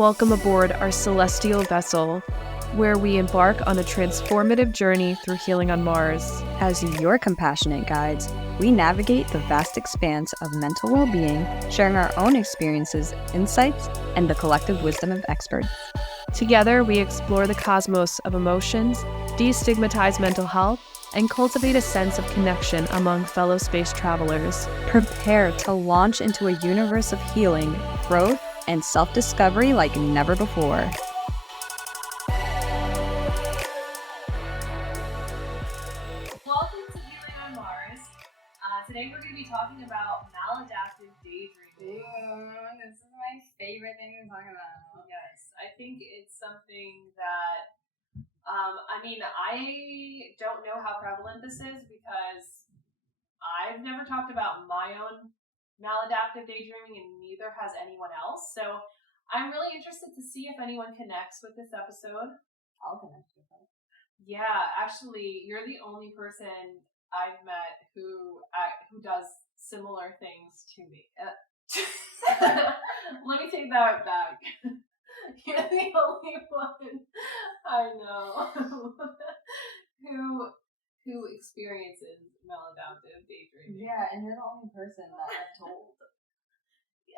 Welcome aboard our celestial vessel, where we embark on a transformative journey through healing on Mars. As your compassionate guides, we navigate the vast expanse of mental well-being, sharing our own experiences, insights, and the collective wisdom of experts. Together, we explore the cosmos of emotions, destigmatize mental health, and cultivate a sense of connection among fellow space travelers. Prepare to launch into a universe of healing, growth, and self-discovery like never before. Welcome to Healing on Mars. Today we're going to be talking about maladaptive daydreaming. Ooh, this is my favorite thing to talk about. Yes, I think it's something that, I don't know how prevalent this is because I've never talked about my own maladaptive daydreaming and neither has anyone else. So I'm really interested to see if anyone connects with this episode. I'll connect with that. Yeah, actually, you're the only person I've met who does similar things to me. Let me take that back. You're the only one I know who experiences maladaptive daydreaming. Yeah, and you're the only person that I've told.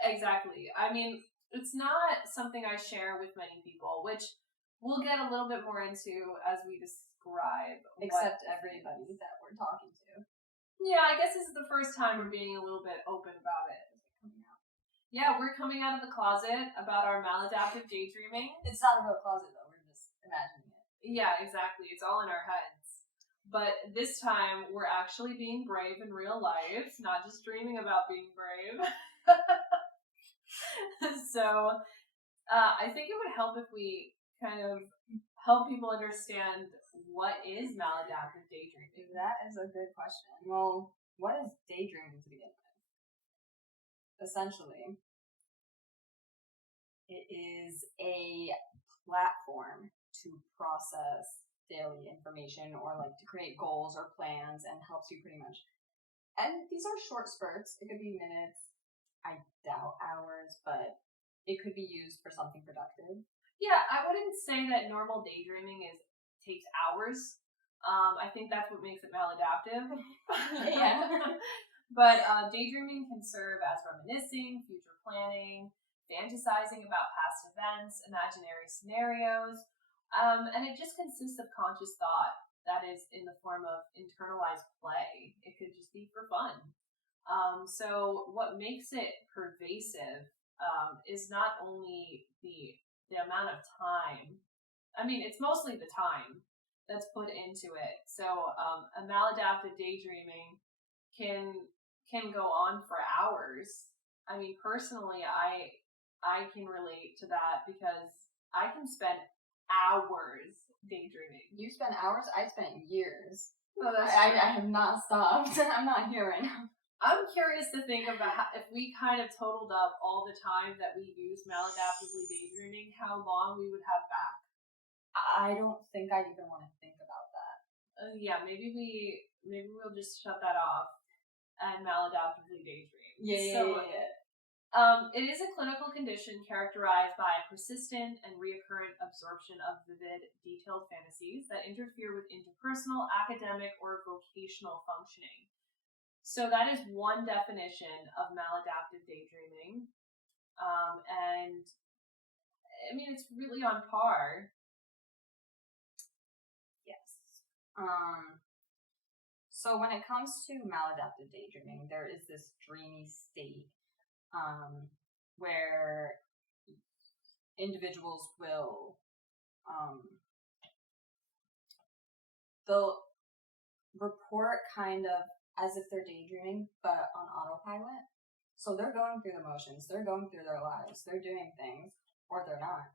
Exactly. I mean, it's not something I share with many people, which we'll get a little bit more into as we describe. Except everybody that we're talking to. Yeah, I guess this is the first time we're being a little bit open about it. Yeah, we're coming out of the closet about our maladaptive daydreaming. It's not a real closet though, we're just imagining it. Yeah, exactly. It's all in our heads. But this time, we're actually being brave in real life, not just dreaming about being brave. So, I think it would help if we kind of help people understand what is maladaptive daydreaming. That is a good question. Well, what is daydreaming to begin with? Essentially, it is a platform to process daily information or like to create goals or plans and helps you pretty much. And these are short spurts. It could be minutes. I doubt hours, but it could be used for something productive. Yeah, I wouldn't say that normal daydreaming takes hours. I think that's what makes it maladaptive. Yeah. But daydreaming can serve as reminiscing, future planning, fantasizing about past events, imaginary scenarios, and it just consists of conscious thought that is in the form of internalized play. It could just be for fun. So what makes it pervasive is not only the amount of time. I mean, it's mostly the time that's put into it. So a maladaptive daydreaming can go on for hours. I mean, personally, I can relate to that because I can spend hours daydreaming. You spent hours, I spent years. Oh, I have not stopped. I'm not here right now. I'm curious to think about if we kind of totaled up all the time that we use maladaptively daydreaming, how long we would have back. I don't think I even want to think about that. Yeah, maybe we'll just shut that off and maladaptively daydream. It is a clinical condition characterized by persistent and reoccurrent absorption of vivid, detailed fantasies that interfere with interpersonal, academic, or vocational functioning. So that is one definition of maladaptive daydreaming. And I mean, it's really on par. Yes. So when it comes to maladaptive daydreaming, there is this dreamy state where individuals will they'll report kind of as if they're daydreaming, but on autopilot. So they're going through the motions, they're going through their lives, they're doing things, or they're not,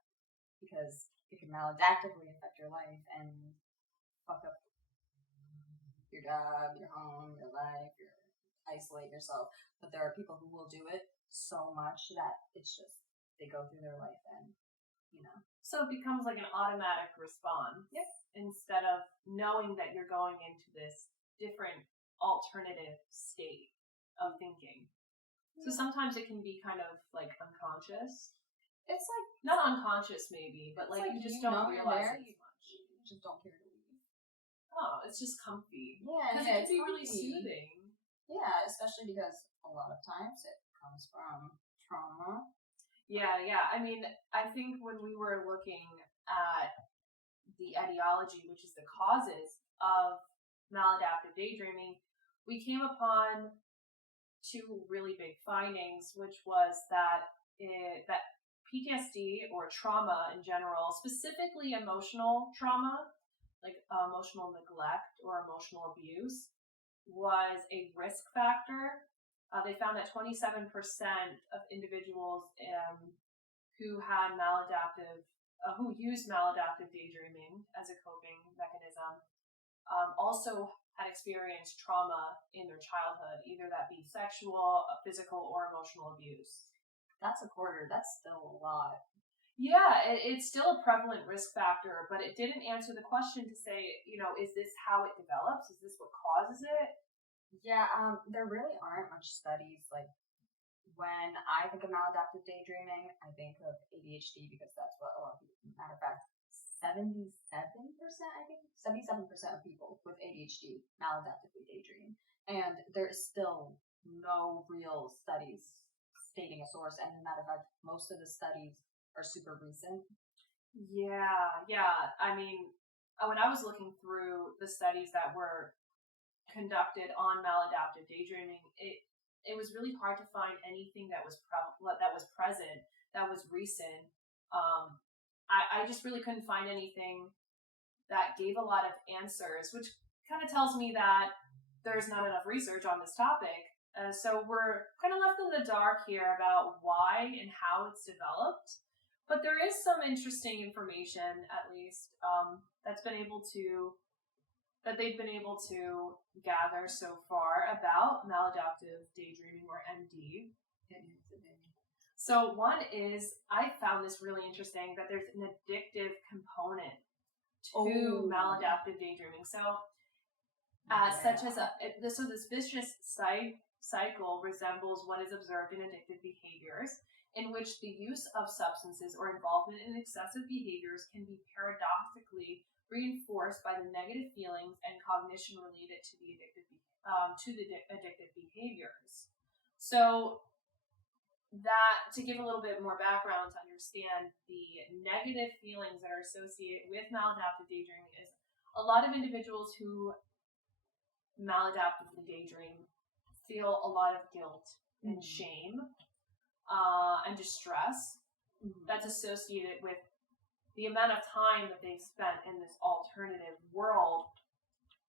because it can maladaptively affect your life and fuck up your job, your home, your life, isolate yourself. But there are people who will do it so much that it's just, they go through their life and, So it becomes like an automatic response. Yep. Instead of knowing that you're going into this different alternative state of thinking. So sometimes it can be kind of like unconscious. It's like not unconscious maybe, but like you just don't realize it as much. You just don't care to leave. Oh, it's just comfy. Yeah, because it can be really soothing. Yeah, especially because a lot of times it comes from trauma. Yeah. I mean, I think when we were looking at the etiology, which is the causes of maladaptive daydreaming, we came upon two really big findings, which was that PTSD or trauma in general, specifically emotional trauma, like emotional neglect or emotional abuse, was a risk factor. They found that 27% of individuals who had who used maladaptive daydreaming as a coping mechanism also had experienced trauma in their childhood, either that be sexual, physical, or emotional abuse. That's a quarter. That's still a lot. Yeah, it's still a prevalent risk factor, but it didn't answer the question to say, is this how it develops? Is this what causes it? Yeah, there really aren't much studies. Like, when I think of maladaptive daydreaming, I think of ADHD because that's what a lot of people, matter of fact, 77%, I think, 77% of people with ADHD maladaptively daydream. And there's still no real studies stating a source. And matter of fact, most of the studies are super recent. Yeah. I mean, when I was looking through the studies that were conducted on maladaptive daydreaming, it was really hard to find anything that was present, that was recent. I just really couldn't find anything that gave a lot of answers, which kind of tells me that there's not enough research on this topic. So we're kind of left in the dark here about why and how it's developed. But there is some interesting information, at least, that they've been able to gather so far about maladaptive daydreaming, or MD. So one is, I found this really interesting, that there's an addictive component to maladaptive daydreaming. So such as this vicious cycle resembles what is observed in addictive behaviors, in which the use of substances or involvement in excessive behaviors can be paradoxically reinforced by the negative feelings and cognition related to the addictive behaviors. So that, to give a little bit more background to understand the negative feelings that are associated with maladaptive daydreaming, is a lot of individuals who maladaptively daydream feel a lot of guilt and shame and distress that's associated with the amount of time that they've spent in this alternative world,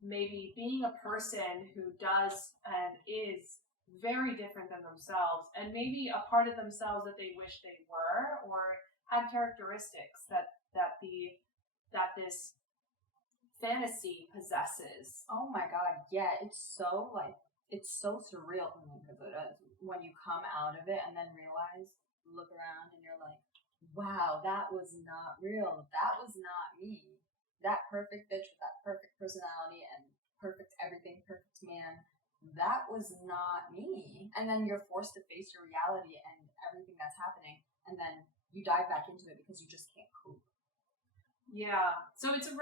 maybe being a person who does and is very different than themselves, and maybe a part of themselves that they wish they were, or had characteristics that this fantasy possesses. Oh my god, yeah, it's so surreal because it is. When you come out of it and then look around and you're like, wow, that was not real. That was not me. That perfect bitch with that perfect personality and perfect everything, perfect man, that was not me. And then you're forced to face your reality and everything that's happening, and then you dive back into it because you just can't cope. Yeah. So it's a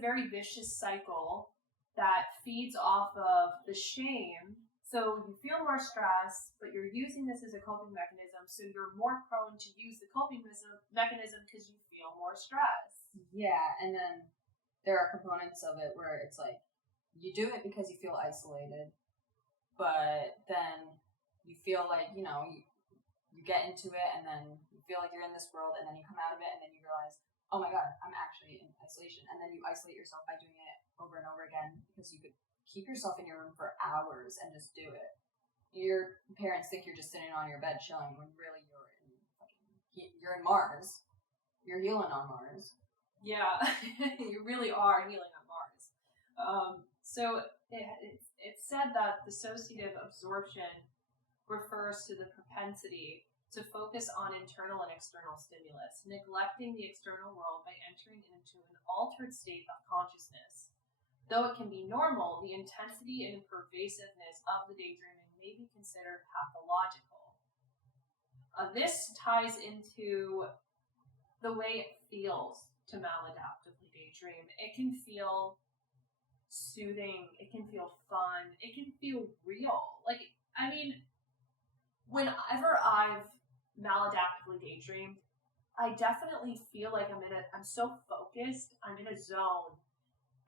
very vicious cycle that feeds off of the shame. So you feel more stress, but you're using this as a coping mechanism, so you're more prone to use the coping mechanism because you feel more stress. Yeah, and then there are components of it where it's like, you do it because you feel isolated, but then you feel like, you get into it, and then you feel like you're in this world, and then you come out of it, and then you realize, oh my god, I'm actually in isolation. And then you isolate yourself by doing it over and over again, because you could keep yourself in your room for hours and just do it. Your parents think you're just sitting on your bed chilling, when really you're in Mars. You're healing on Mars. Yeah, you really are healing on Mars. So it's said that dissociative absorption refers to the propensity to focus on internal and external stimulus, neglecting the external world by entering into an altered state of consciousness. Though it can be normal, the intensity and pervasiveness of the daydreaming may be considered pathological. This ties into the way it feels to maladaptively daydream. It can feel soothing. It can feel fun. It can feel real. Like, I mean, whenever I've maladaptively daydreamed, I definitely feel like I'm so focused. I'm in a zone.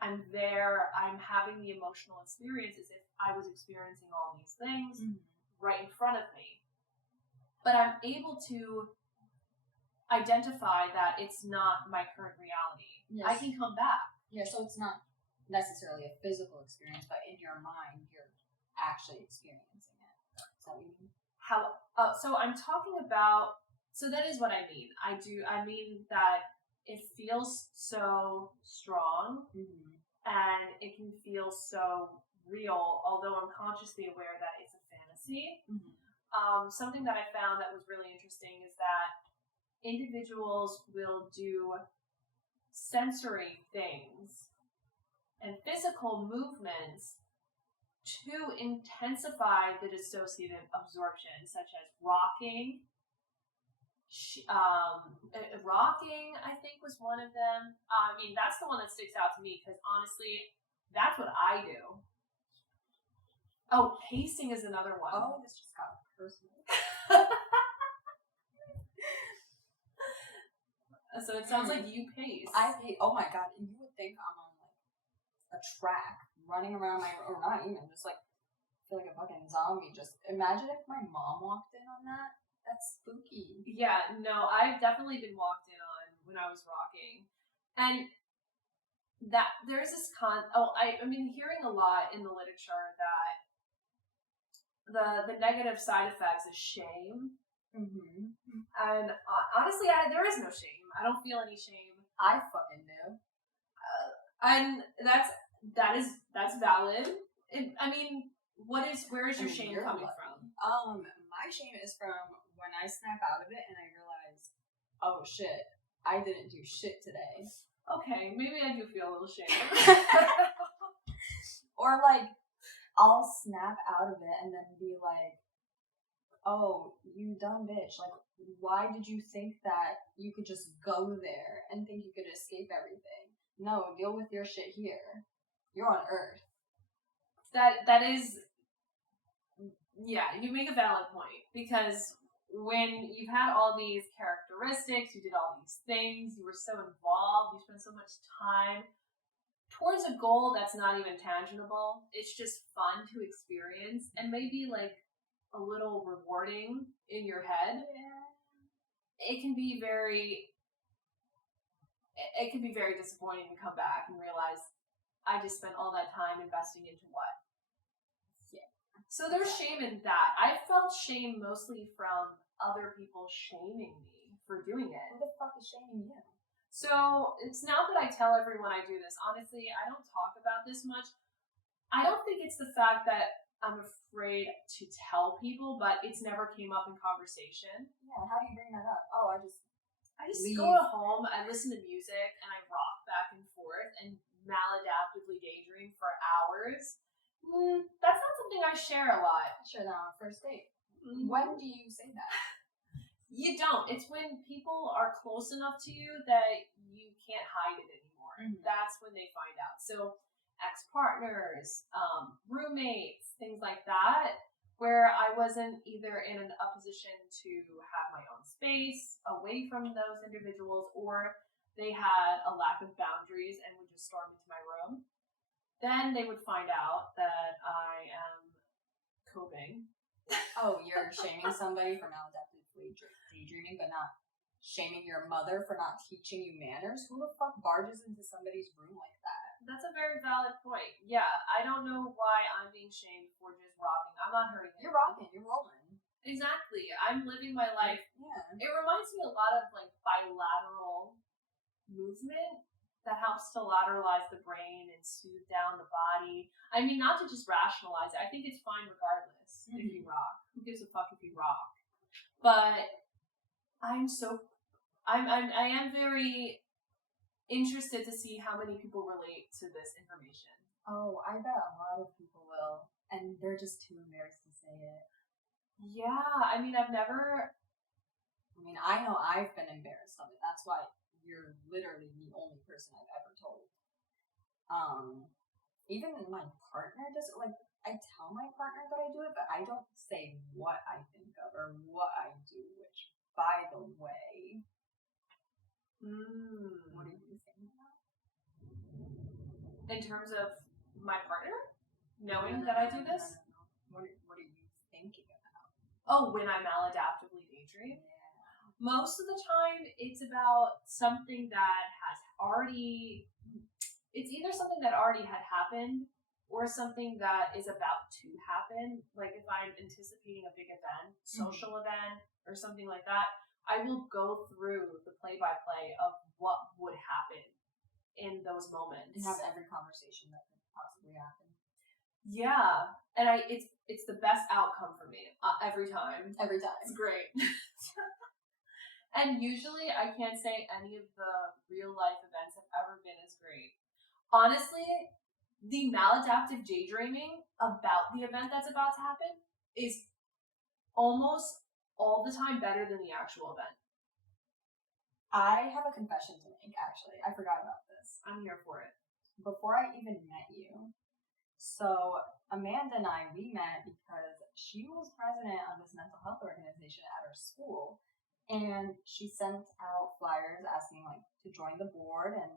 I'm there. I'm having the emotional experience as if I was experiencing all these things right in front of me. But I'm able to identify that it's not my current reality. Yes. I can come back. Yeah, so it's not necessarily a physical experience, but in your mind, you're actually experiencing it. Is that what you mean? So I'm talking about, so that is what I mean. I mean that it feels so strong and it can feel so real, although I'm consciously aware that it's a fantasy. Something that I found that was really interesting is that individuals will do sensory things and physical movements to intensify the dissociative absorption, such as rocking. Rocking, I think, was one of them. I mean, that's the one that sticks out to me because honestly, that's what I do. Oh, pacing is another one. Oh, this just got personal. So it sounds like you pace. I pace. Oh my god! And you would think I'm on like a track running around or not even, just like feel like a fucking zombie. Just imagine if my mom walked in on that. That's spooky. Yeah, no, I've definitely been walked in on when I was rocking, and that there's this I've been hearing a lot in the literature that the negative side effects is shame. And honestly, there is no shame. I don't feel any shame. I fucking do. And that's valid. I mean, where is your shame coming from? My shame is from when I snap out of it and I realize, oh shit, I didn't do shit today. Okay, maybe I do feel a little shame. Or like, I'll snap out of it and then be like, oh, you dumb bitch. Like, why did you think that you could just go there and think you could escape everything? No, deal with your shit here. You're on Earth. That is, yeah, you make a valid point. Because when you've had all these characteristics, you did all these things, you were so involved, you spent so much time towards a goal that's not even tangible. It's just fun to experience and maybe like a little rewarding in your head. It can be very disappointing to come back and realize I just spent all that time investing into what? Yeah. So there's shame in that. I felt shame mostly from other people shaming me for doing it. Who the fuck is shaming you? So it's not that I tell everyone I do this. Honestly, I don't talk about this much. I don't think it's the fact that I'm afraid to tell people, but it's never came up in conversation. Yeah, how do you bring that up? Oh, I just go to home, I listen to music, and I rock back and forth and maladaptively daydream for hours. That's not something I share a lot. Share that on a first date. When do you say that? You don't. It's when people are close enough to you that you can't hide it anymore. That's when they find out. So ex-partners, roommates, things like that, where I wasn't either in a position to have my own space away from those individuals, or they had a lack of boundaries and would just storm into my room. Then they would find out that I am coping. Oh, you're shaming somebody for maladaptively daydreaming, but not shaming your mother for not teaching you manners? Who the fuck barges into somebody's room like that? That's a very valid point. Yeah, I don't know why I'm being shamed for just rocking. I'm not hurting anyone. You're rocking. You're rolling. Exactly. I'm living my life. Yeah. It reminds me a lot of like bilateral movement that helps to lateralize the brain and soothe down the body. I mean, not to just rationalize it. I think it's fine regardless if you rock. Who gives a fuck if you rock? But I am very interested to see how many people relate to this information. Oh, I bet a lot of people will. And they're just too embarrassed to say it. Yeah, I mean, I've never I mean, I know I've been embarrassed of it. That's why you're literally the only person I've ever told. Even my partner does it. Like, I tell my partner that I do it, but I don't say what I think of or what I do, which, by the way, what are you thinking about? In terms of my partner? Knowing that I do this? No. What are you thinking about? Oh, when I maladaptively daydream? Most of the time, it's about something that has already... It's either something that already had happened or something that is about to happen. Like if I'm anticipating a big event, social event, or something like that, I will go through the play-by-play of what would happen in those moments. And have every conversation that could possibly happen. Yeah. And it's the best outcome for me every time. Every time. It's great. And usually I can't say any of the real life events have ever been as great. Honestly, the maladaptive daydreaming about the event that's about to happen is almost all the time better than the actual event. I have a confession to make, actually. I forgot about this. I'm here for it. Before I even met you, so Amanda and I, we met because she was president of this mental health organization at her school. And she sent out flyers asking, like, to join the board, and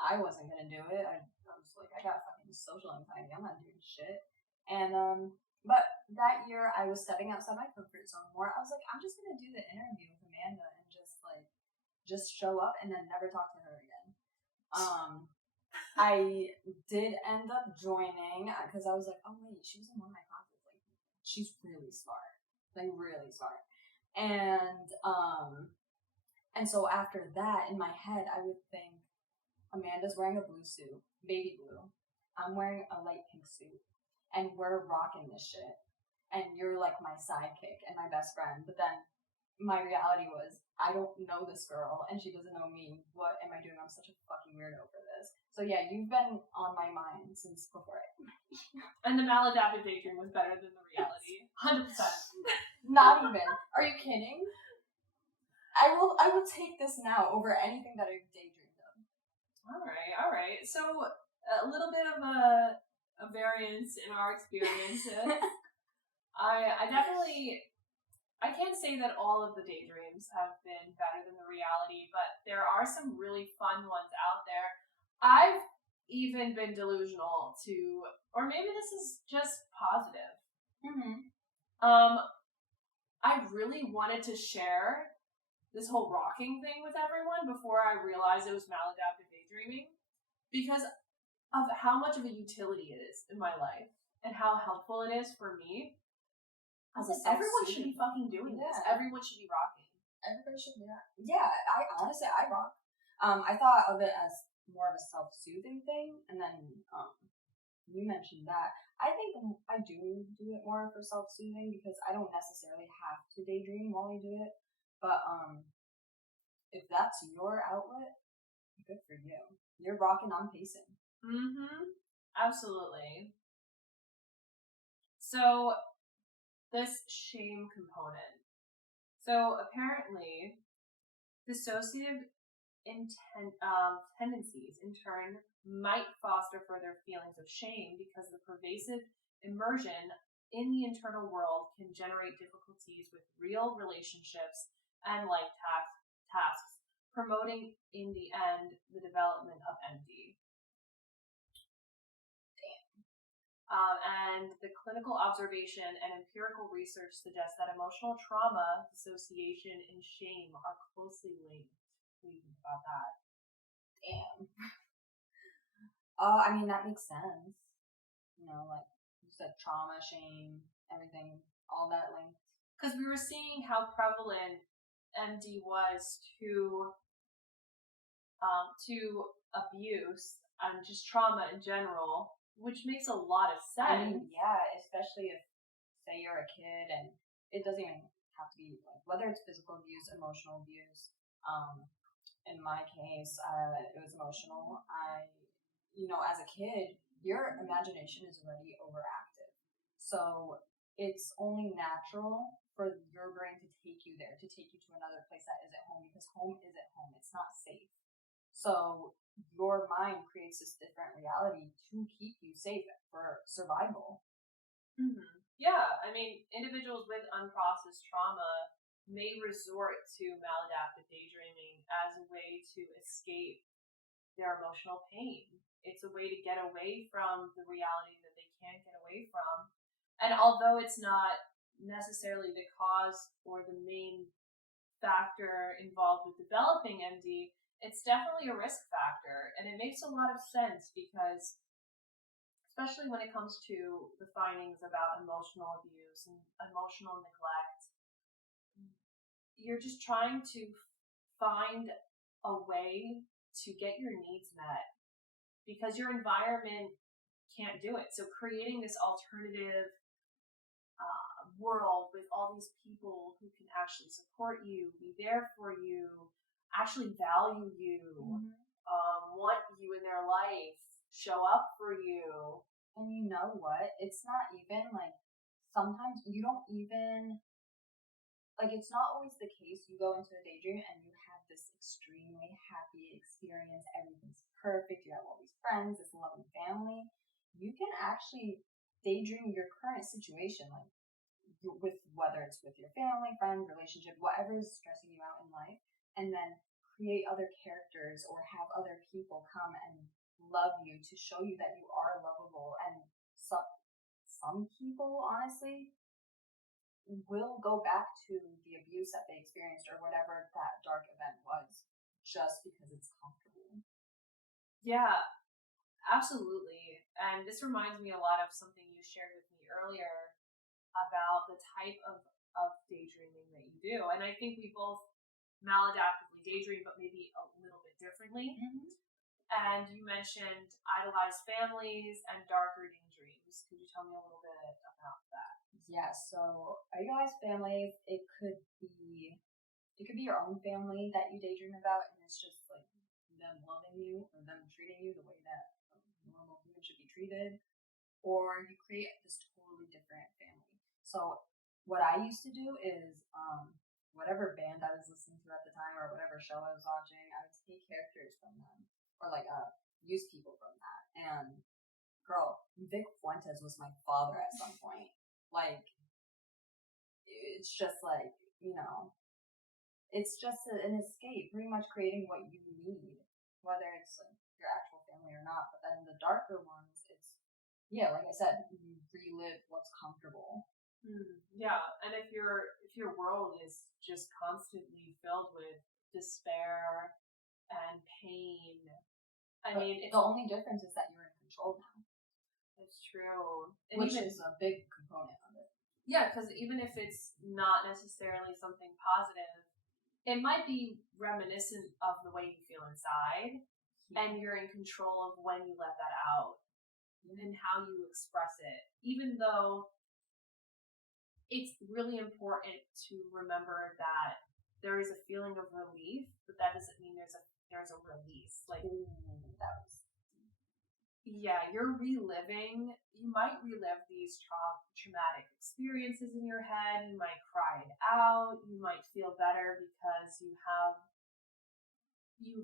I wasn't gonna do it. I was like, I got fucking social anxiety. I'm not doing shit. And but that year I was stepping outside my comfort zone more. I was like, I'm just gonna do the interview with Amanda and just show up and then never talk to her again. I did end up joining because I was like, oh wait, she was in one of my classes. Like, she's really smart, like really smart. And so after that, in my head, I would think, Amanda's wearing a blue suit, baby blue. I'm wearing a light pink suit, and we're rocking this shit. And you're like my sidekick and my best friend. But then my reality was, I don't know this girl, and she doesn't know me. What am I doing? I'm such a fucking weirdo for this. So yeah, you've been on my mind since before I met you. And the maladaptive daydream was better than the reality. 100%. Not even. Are you kidding? I will take this now over anything that I've daydreamed of. All right. So a little bit of a variance in our experiences. I can't say that all of the daydreams have been better than the reality, but there are some really fun ones out there. I've even been delusional to, or maybe this is just positive. I really wanted to share this whole rocking thing with everyone before I realized it was maladaptive daydreaming, because of how much of a utility it is in my life and how helpful it is for me. I was like, everyone should be fucking doing this. Everyone should be rocking. Everybody should be rocking. Yeah, I honestly rock. I thought of it as more of a self-soothing thing, and then you mentioned that. I think I do it more for self-soothing because I don't necessarily have to daydream while I do it. But if that's your outlet, good for you. You're rocking, I'm pacing. Absolutely. So, this shame component. So, apparently, dissociative tendencies, in turn, might foster further feelings of shame because the pervasive immersion in the internal world can generate difficulties with real relationships and life tasks, promoting, in the end, the development of MD. And the clinical observation and empirical research suggests that emotional trauma, dissociation, and shame are closely linked. What do you think about that? Damn. I mean, that makes sense. Like you said, trauma, shame, everything, all that linked. Because we were seeing how prevalent MD was to abuse and just trauma in general, which makes a lot of sense. I mean, yeah, especially if, say, you're a kid, and it doesn't even have to be, like, whether it's physical abuse, emotional abuse. In my case, it was emotional. As a kid, your imagination is already overactive. So it's only natural for your brain to take you there, to take you to another place that isn't home, because home isn't home. It's not safe. So your mind creates this different reality to keep you safe for survival. Mm-hmm. Yeah, I mean, individuals with unprocessed trauma may resort to maladaptive daydreaming as a way to escape their emotional pain. It's a way to get away from the reality that they can't get away from. And although it's not necessarily the cause or the main factor involved with developing MD, it's definitely a risk factor. And it makes a lot of sense because, especially when it comes to the findings about emotional abuse and emotional neglect, you're just trying to find a way to get your needs met because your environment can't do it. So creating this alternative world with all these people who can actually support you, be there for you, actually value you, want you in their life, show up for you. And you know what? It's not even like, sometimes you don't even, like, it's not always the case. You go into a daydream and you have this extremely happy experience. Everything's perfect. You have all these friends, this loving family. You can actually daydream your current situation, like with whether it's with your family, friend, relationship, whatever is stressing you out in life, and then create other characters or have other people come and love you to show you that you are lovable. And some people, honestly, will go back to the abuse that they experienced or whatever that dark event was just because it's comfortable. Yeah, absolutely. And this reminds me a lot of something you shared with me earlier about the type of daydreaming that you do. And I think we both maladaptively daydream, but maybe a little bit differently. Mm-hmm. And you mentioned idolized families and darker daydreams. Could you tell me a little bit about that? Yeah, so idealized families, it could be your own family that you daydream about, and it's just like them loving you or them treating you the way that a normal human should be treated, or you create this totally different family. So what I used to do is whatever band I was listening to at the time or whatever show I was watching, I would take characters from them or like use people from that. And girl, Vic Fuentes was my father at some point. Like, it's just like, it's just an escape, pretty much creating what you need, whether it's like your actual family or not. But then the darker ones, it's, yeah, like I said, you relive what's comfortable. Yeah, and if your world is just constantly filled with despair and pain, the only difference is that you're in control now. It's true, which is a big component of it. Yeah, because even if it's not necessarily something positive, it might be reminiscent of the way you feel inside, and you're in control of when you let that out and how you express it. Even though it's really important to remember that there is a feeling of relief, but that doesn't mean there's a release. Like, yeah, you might relive these traumatic experiences in your head. You might cry it out. You might feel better because you've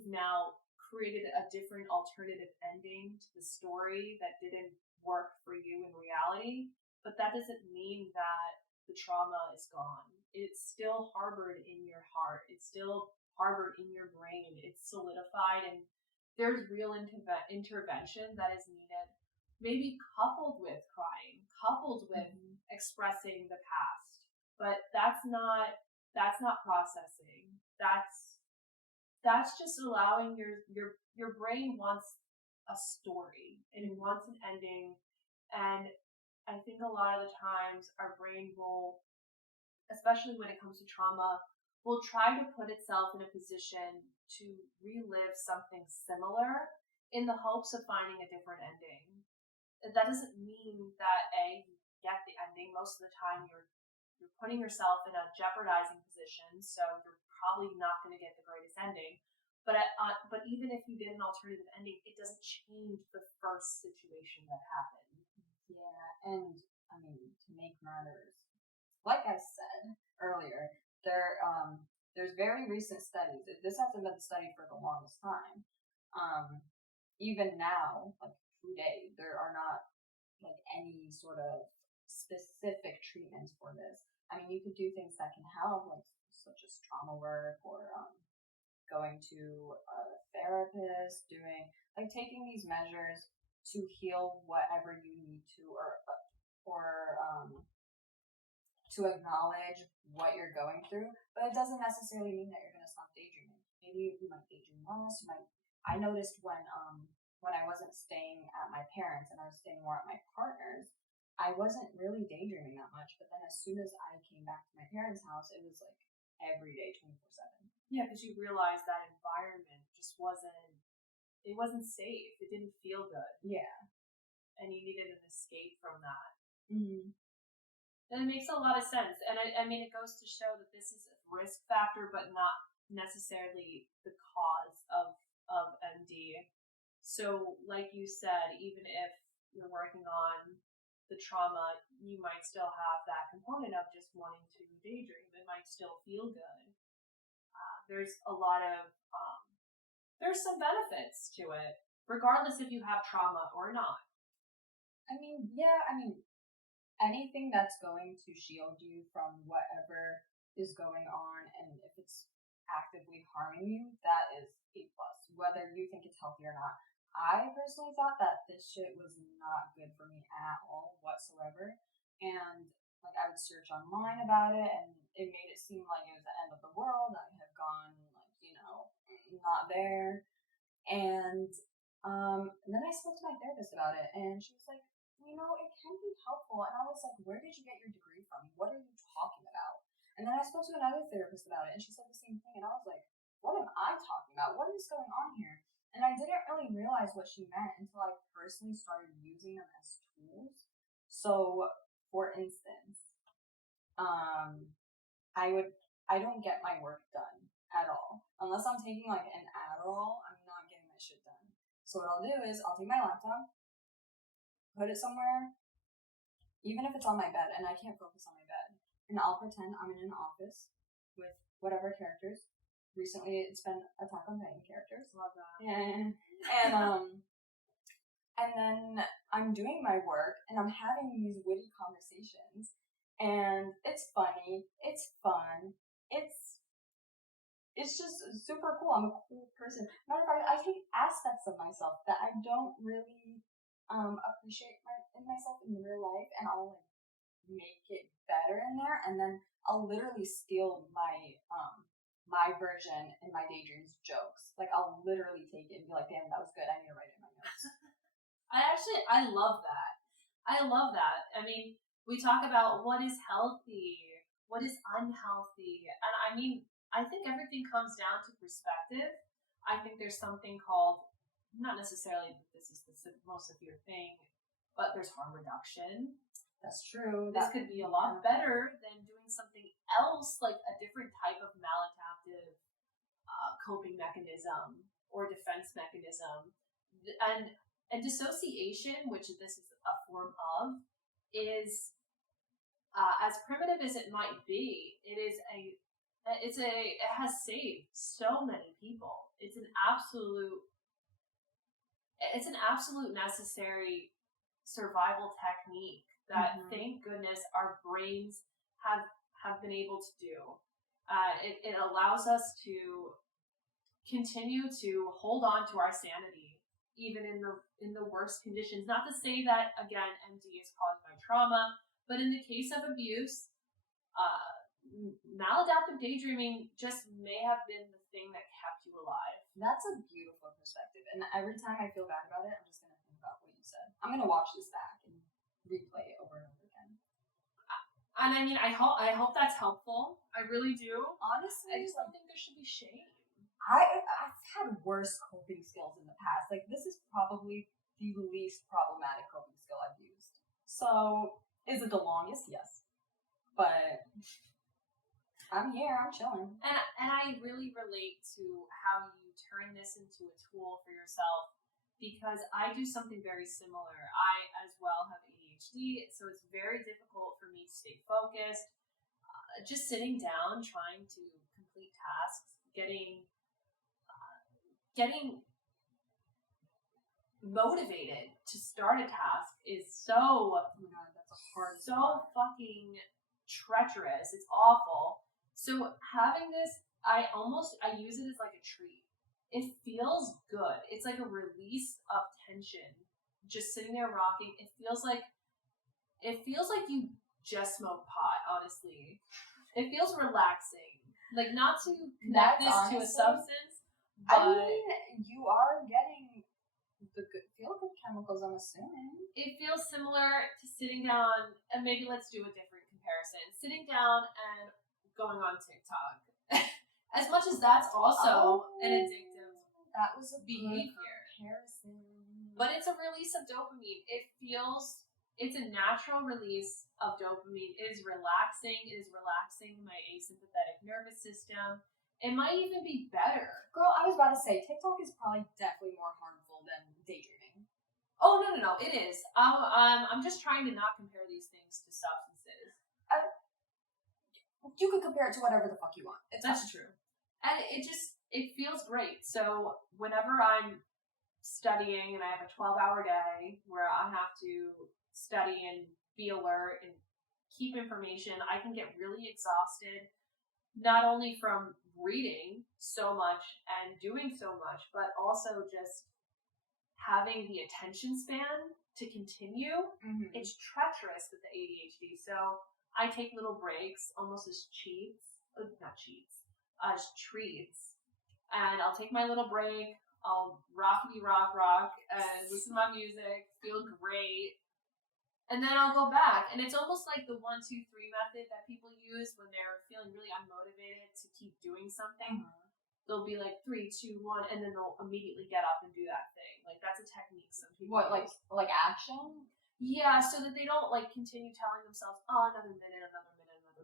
now created a different alternative ending to the story that didn't work for you in reality. But that doesn't mean that the trauma is gone. It's still harbored in your heart. It's still harbored in your brain. It's solidified, and there's real intervention that is needed, maybe coupled with crying, coupled with expressing the past. But that's not processing. That's just allowing your brain wants a story and it wants an ending. And I think a lot of the times our brain will, especially when it comes to trauma, will try to put itself in a position to relive something similar in the hopes of finding a different ending. That doesn't mean that you get the ending. Most of the time you're putting yourself in a jeopardizing position, so you're probably not going to get the greatest ending. But even if you get an alternative ending, it doesn't change the first situation that happened. Yeah, and I mean, to make matters like I said earlier, there's very recent studies. This hasn't been studied for the longest time. Even now, like today, there are not like any sort of specific treatments for this. I mean, you could do things that can help, like such as trauma work or going to a therapist, doing like taking these measures to heal whatever you need to, or to acknowledge what you're going through. But it doesn't necessarily mean that you're going to stop daydreaming. Maybe you might daydream less. I noticed when I wasn't staying at my parents and I was staying more at my partner's, I wasn't really daydreaming that much. But then as soon as I came back to my parents' house, it was like every day, 24/7. Yeah, because you realized that environment just wasn't safe. It didn't feel good. Yeah. And you needed an escape from that. Mm-hmm. And it makes a lot of sense. And I mean, it goes to show that this is a risk factor, but not necessarily the cause of MD. So, like you said, even if you're working on the trauma, you might still have that component of just wanting to daydream. It might still feel good. There's a lot of, there's some benefits to it, regardless if you have trauma or not. I mean, yeah, anything that's going to shield you from whatever is going on, and if it's actively harming you, that is a plus, whether you think it's healthy or not. I personally thought that this shit was not good for me at all whatsoever, and like I would search online about it, and it made it seem like it was the end of the world. I had gone not there, and then I spoke to my therapist about it, and she was like, it can be helpful. And I was like, where did you get your degree from? What are you talking about? And then I spoke to another therapist about it, and she said the same thing. And I was like, what am I talking about? What is going on here? And I didn't really realize what she meant until I personally started using them as tools. So, for instance, I don't get my work done at all. Unless I'm taking like an Adderall, I'm not getting my shit done. So what I'll do is I'll take my laptop, put it somewhere, even if it's on my bed and I can't focus on my bed, and I'll pretend I'm in an office with whatever characters. Recently, it's been Attack on Titan characters. Love that. And then I'm doing my work and I'm having these witty conversations, and it's funny, it's fun, it's just super cool. I'm a cool person. Matter of fact, I take aspects of myself that I don't really appreciate in myself in real life, and I'll like make it better in there, and then I'll literally steal my version in my daydreams jokes. Like I'll literally take it and be like, damn, that was good. I need to write it in my notes. I love that. I mean, we talk about what is healthy, what is unhealthy, and I mean, I think everything comes down to perspective. I think there's something called, not necessarily that this is the most severe thing, but there's harm reduction. That's true. This could be a lot better than doing something else, like a different type of maladaptive coping mechanism or defense mechanism. And dissociation, which this is a form of, is as primitive as it might be, it has saved so many people. It's an absolute necessary survival technique that thank goodness our brains have been able to do. It allows us to continue to hold on to our sanity even in the worst conditions. Not to say that again MD is caused by trauma, but in the case of abuse, maladaptive daydreaming just may have been the thing that kept you alive. That's a beautiful perspective, and every time I feel bad about it, I'm just gonna think about what you said. I'm gonna watch this back and replay it over and over again. And I mean, I hope that's helpful. I really do. Honestly, I just don't think there should be shame. I've had worse coping skills in the past. Like, this is probably the least problematic coping skill I've used. So, is it the longest? Yes. But I'm here, I'm chilling. And I really relate to how you turn this into a tool for yourself, because I do something very similar. I, as well, have ADHD, so it's very difficult for me to stay focused. just sitting down, trying to complete tasks, getting motivated to start a task is so Oh my god, that's a hard so fucking treacherous. It's awful. So having this, I use it as like a treat. It feels good. It's like a release of tension. Just sitting there rocking. It feels like you just smoked pot, honestly. It feels relaxing. Like, not to connect this to a substance, but I mean, you are getting the good feel-good chemicals, I'm assuming. it feels similar to sitting down, and maybe let's do a different comparison. Sitting down and going on TikTok. As much as that's also an addictive That was a behavior. good comparison. But it's a release of dopamine. It's a natural release of dopamine. It is relaxing. It is relaxing my asympathetic nervous system. It might even be better. Girl, I was about to say, TikTok is probably definitely more harmful than daydreaming. Oh, no, it is. I'm just trying to not compare these things to substances. You could compare it to whatever the fuck you want. That's true. And it feels great. So whenever I'm studying and I have a 12-hour day where I have to study and be alert and keep information, I can get really exhausted, not only from reading so much and doing so much, but also just having the attention span to continue. Mm-hmm. It's treacherous with the ADHD. So I take little breaks, almost as as treats. And I'll take my little break. I'll rockety rock, and listen to my music, feel great. And then I'll go back. And it's almost like the 1, 2, 3 method that people use when they're feeling really unmotivated to keep doing something. Mm-hmm. They'll be like 3, 2, 1, and then they'll immediately get up and do that thing. Like, that's a technique some people use. Like action? Yeah, so that they don't like continue telling themselves, oh, another minute.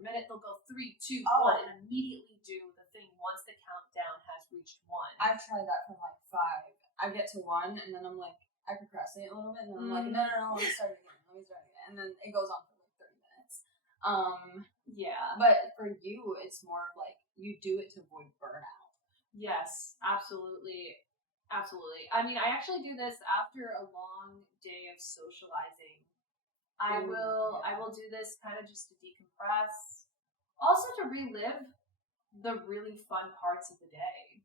They'll go 3, 2, 1, and immediately do the thing once the countdown has reached 1. I've tried that from like 5. I get to 1, and then I'm like, I procrastinate a little bit, and then I'm like, no, let me start again. And then it goes on for like 30 minutes. Yeah. But for you, it's more of like, you do it to avoid burnout. Yes, absolutely. I mean, I actually do this after a long day of socializing. I will do this kind of just to decompress, also to relive the really fun parts of the day.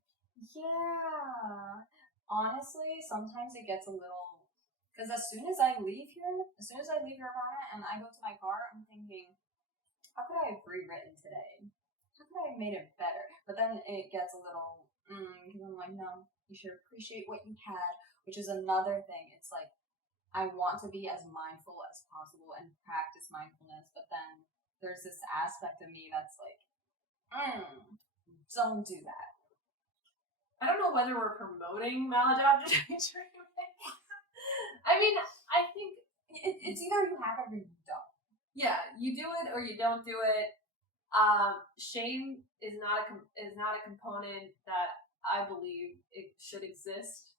Yeah. Honestly, sometimes it gets a little, because as soon as I leave your apartment and I go to my car, I'm thinking, how could I have rewritten today? How could I have made it better? But then it gets a little, because I'm like, no, you should appreciate what you had, which is another thing. It's like, I want to be as mindful as possible and practice mindfulness, but then there's this aspect of me that's like, don't do that. I don't know whether we're promoting maladaptive daydreaming. I mean, I think it's either you have it or you don't. Yeah, you do it or you don't do it. Shame is not a component that I believe it should exist.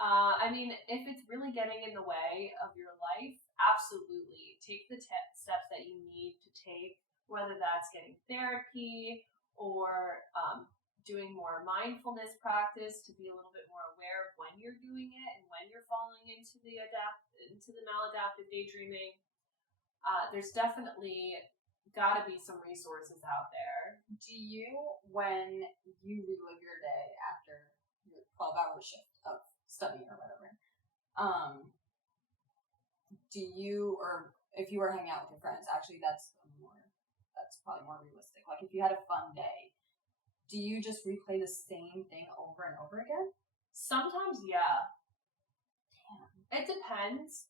I mean, if it's really getting in the way of your life, absolutely take the steps that you need to take, whether that's getting therapy or doing more mindfulness practice to be a little bit more aware of when you're doing it and when you're falling into the maladaptive daydreaming. There's definitely got to be some resources out there. Do you, when you relive your day after your 12-hour shift of studying or whatever, do you, or if you were hanging out with your friends, actually that's probably more realistic. Like if you had a fun day, do you just replay the same thing over and over again? Sometimes, yeah. Damn. It depends.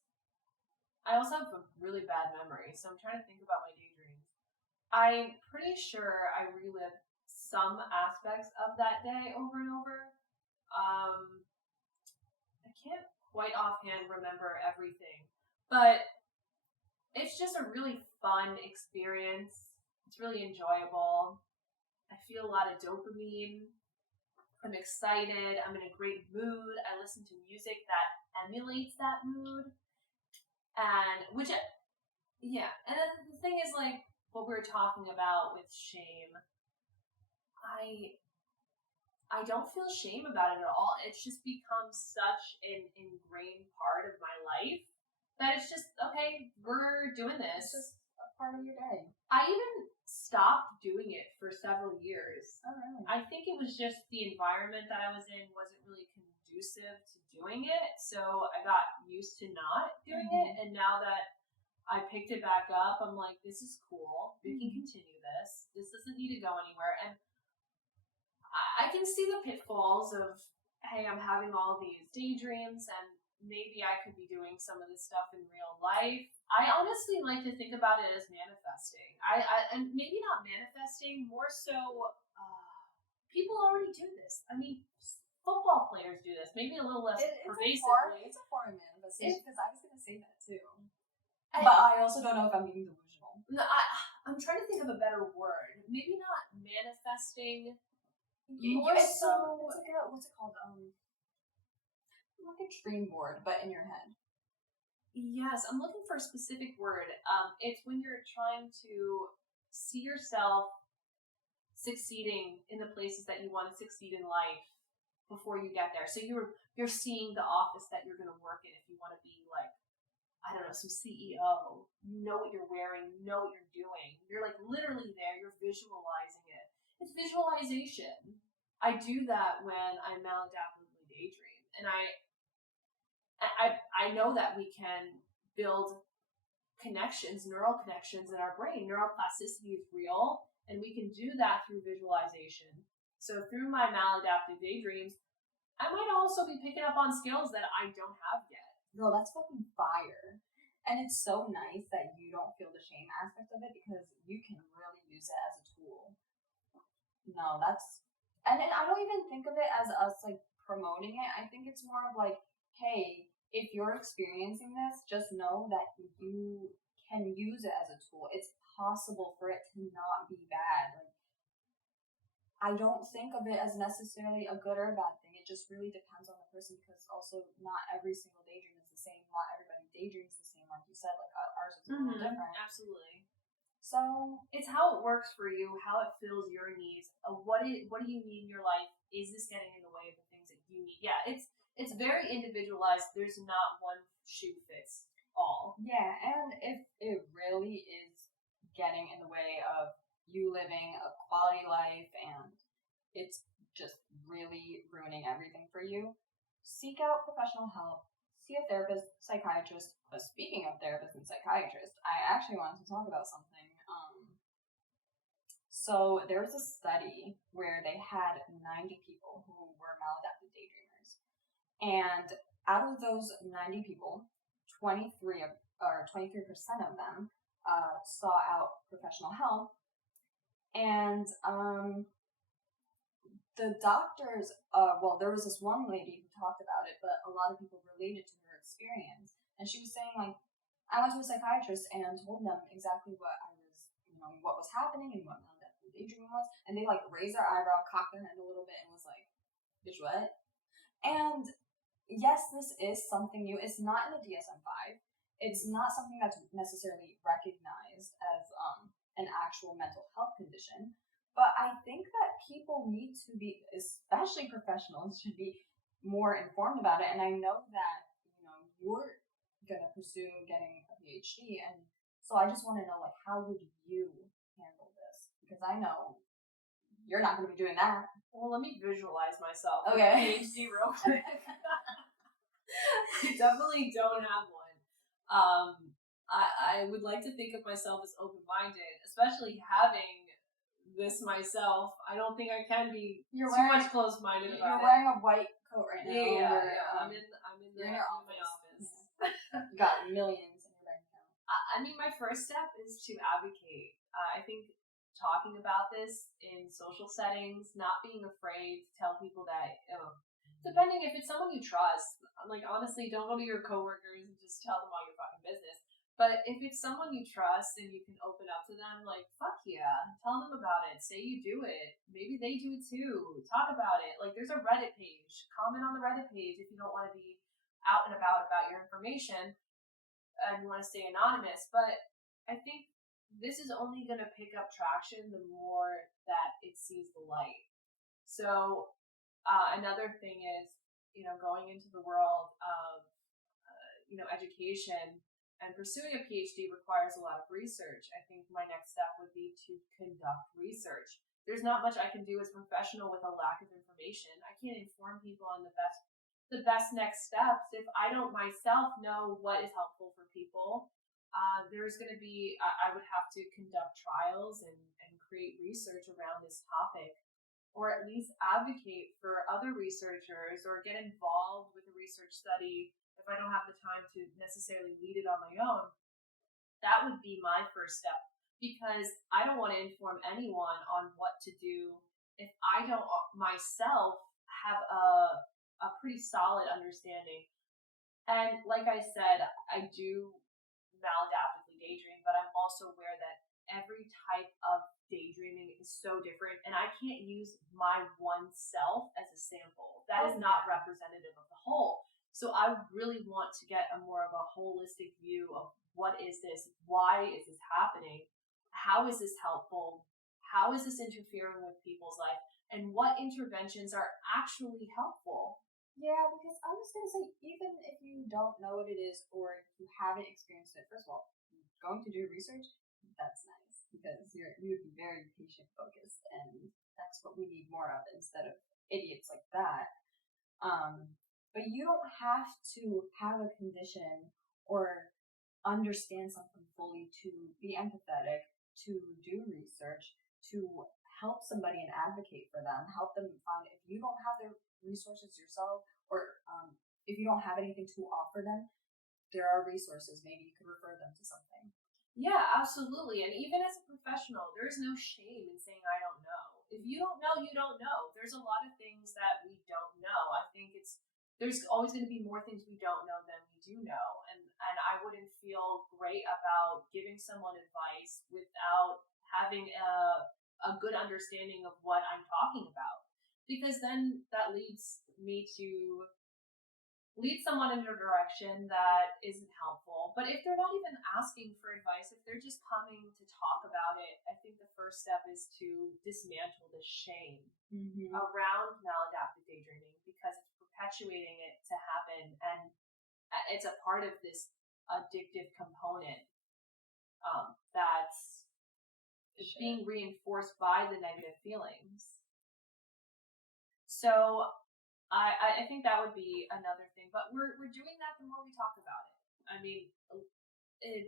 I also have a really bad memory, so I'm trying to think about my daydreams. I'm pretty sure I relived some aspects of that day over and over. I can't quite offhand remember everything, but it's just a really fun experience. It's really enjoyable. I feel a lot of dopamine. I'm excited. I'm in a great mood. I listen to music that emulates that mood. And then the thing is, like, what we were talking about with shame, I don't feel shame about it at all. It's just become such an ingrained part of my life that it's just, okay, we're doing this. It's just a part of your day. I even stopped doing it for several years. Oh, really? I think it was just the environment that I was in wasn't really conducive to doing it. So I got used to not doing it. And now that I picked it back up, I'm like, this is cool. We can continue this. This doesn't need to go anywhere. And I can see the pitfalls of, hey, I'm having all these daydreams and maybe I could be doing some of this stuff in real life. I honestly like to think about it as manifesting. And maybe not manifesting, more so people already do this. I mean, football players do this, maybe a little less pervasively. It's a form of manifestation, because I was going to say that too. But I also don't know if I'm being delusional. No, I'm trying to think of a better word. Maybe not manifesting. It's like what's it called? Like a dream board, but in your head. Yes, I'm looking for a specific word. It's when you're trying to see yourself succeeding in the places that you want to succeed in life before you get there. So you're seeing the office that you're going to work in if you want to be like, I don't know, some CEO. You know what you're wearing, you know what you're doing. You're like literally there, you're visualizing it. It's visualization. I do that when I maladaptively daydream. And I know that we can build connections, neural connections in our brain. Neuroplasticity is real, and we can do that through visualization. So through my maladaptive daydreams, I might also be picking up on skills that I don't have yet. Girl, that's fucking fire. And it's so nice that you don't feel the shame aspect of it, because you can really use it as a tool. No, and then I don't even think of it as us like promoting it. I think it's more of like, hey, if you're experiencing this, just know that you can use it as a tool. It's possible for it to not be bad. Like, I don't think of it as necessarily a good or a bad thing. It just really depends on the person, because also not every single daydream is the same. Not everybody daydreams the same, like you said. Like ours is a little different. Absolutely. So it's how it works for you, how it fills your needs. What do you need in your life? Is this getting in the way of the things that you need? Yeah, it's very individualized. There's not one shoe fits all. Yeah, and if it really is getting in the way of you living a quality life and it's just really ruining everything for you, seek out professional help. See a therapist, psychiatrist. But speaking of therapists and psychiatrists, I actually wanted to talk about something. So there was a study where they had 90 people who were maladaptive daydreamers. And out of those 90 people, 23% of them sought out professional help. And the doctors, there was this one lady who talked about it, but a lot of people related to her experience. And she was saying, like, I went to a psychiatrist and told them exactly what was happening and what maladaptive daydreaming was. And they, like, raised their eyebrow, cocked their head a little bit, and was like, bitch, what? And yes, this is something new. It's not in the DSM-5. It's not something that's necessarily recognized as an actual mental health condition. But I think that people need to be, especially professionals, should be more informed about it. And I know that, you're going to pursue getting a PhD. And so I just want to know, like, how would you handle this? Because I know you're not going to be doing that. Well, let me visualize myself. Okay. PhD real quick. I definitely don't have one. I would like to think of myself as open-minded, especially having this myself. I don't think I can be too much close-minded about it. You're wearing a white coat right now. Yeah. I'm in my office. You got millions in your bank account. I mean, my first step is to advocate. I think talking about this in social settings, not being afraid to tell people that, depending if it's someone you trust, like, honestly, don't go to your coworkers and just tell them all your fucking business. But if it's someone you trust and you can open up to them, like, fuck yeah, tell them about it. Say you do it. Maybe they do it too. Talk about it. Like, there's a Reddit page. Comment on the Reddit page if you don't want to be out and about your information and you want to stay anonymous. But I think this is only going to pick up traction the more that it sees the light. So another thing is, going into the world of, education and pursuing a PhD requires a lot of research. I think my next step would be to conduct research. There's not much I can do as a professional with a lack of information. I can't inform people on the best next steps if I don't myself know what is helpful for people. There's going to be, I would have to conduct trials and create research around this topic, or at least advocate for other researchers or get involved with a research study if I don't have the time to necessarily lead it on my own. That would be my first step, because I don't want to inform anyone on what to do if I don't myself have a pretty solid understanding. And like I said, I do maladaptively daydream, but I'm also aware that every type of daydreaming is so different, and I can't use my one self as a sample. That is not representative of the whole. So I really want to get a more of a holistic view of what is this, why is this happening, how is this helpful, how is this interfering with people's life, and what interventions are actually helpful. Yeah, because I was going to say, even if you don't know what it is or if you haven't experienced it, first of all, going to do research, that's nice, because you would be very patient focused, and that's what we need more of instead of idiots like that. But you don't have to have a condition or understand something fully to be empathetic, to do research, to help somebody and advocate for them, help them find, if you don't have the resources yourself, or if you don't have anything to offer them, there are resources. Maybe you could refer them to something. Yeah, absolutely. And even as a professional, there's no shame in saying I don't know. If you don't know, you don't know. There's a lot of things that we don't know. I think there's always going to be more things we don't know than we do know. And I wouldn't feel great about giving someone advice without having a good understanding of what I'm talking about. Because then that leads me to lead someone in a direction that isn't helpful. But if they're not even asking for advice, if they're just coming to talk about it, I think the first step is to dismantle the shame around maladaptive daydreaming, because it's perpetuating it to happen, and it's a part of this addictive component that's being reinforced by the negative feelings. So I think that would be another thing, but we're doing that the more we talk about it. I mean,